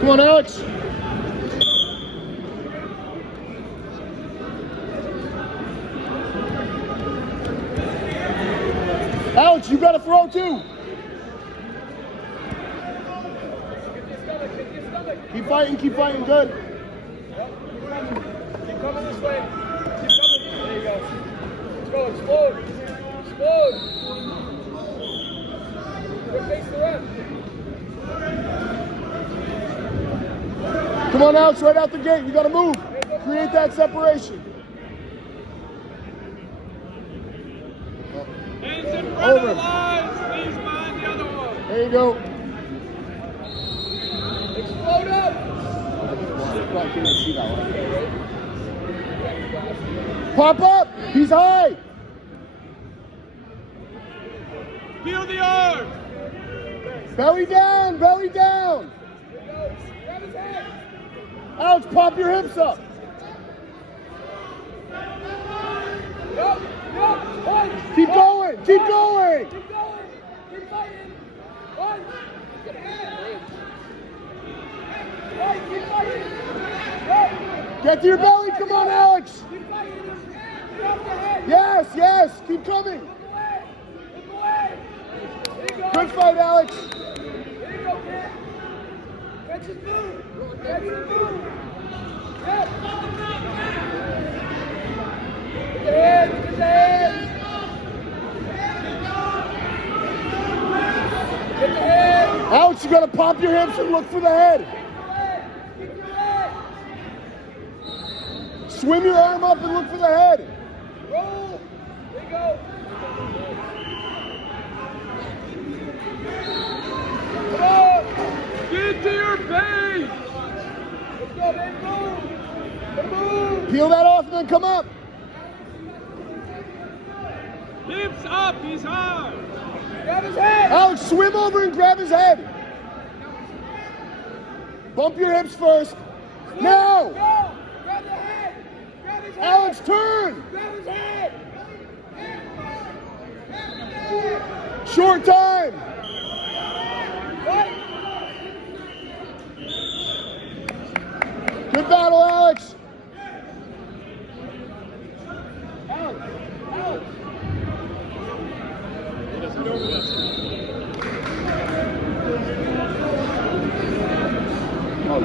Come on, Alex. Alex, you got to throw too. Keep fighting, good. Keep coming this way. Keep coming. There you go. Let's go, explode. Explode. Go face the ref. Come on, Alex, right out the gate. You got to move. Create that separation. Hands in front of the lines. Knees behind the other one. There you go. Explode up. Pop up. He's high. Peel the arm. Belly down, belly down. Grab his head. Alex, pop your hips up. Yup. Punch. Keep going, keep going. Keep going. Keep fighting. Punch. Get ahead. Right, keep fighting. Right. Get to your belly. Come on, Alex. Keep fighting. Get off the head. Yes, yes. Keep coming. Look away. Look away. There you go. Good fight, Alex. There you go, kid. Catch his move. Catch his move. Yes. Get the head. Get the head. Get the head. Alex, you got to pop your hips and look for the head. Keep your head. Swim your arm up and look for the head. Roll. There you go. Come on. Get to your base. Let's go, baby. Move. Move. Peel that off and then come up. Hips up. He's high. Grab his head. Alex, swim over and grab his head. Bump your hips first. Now. Go. Grab the head. Grab his head. Alex, turn. Grab his head. Short time. Right. Good battle, Alex. Alex. Alex. He doesn't know who that's. Oh,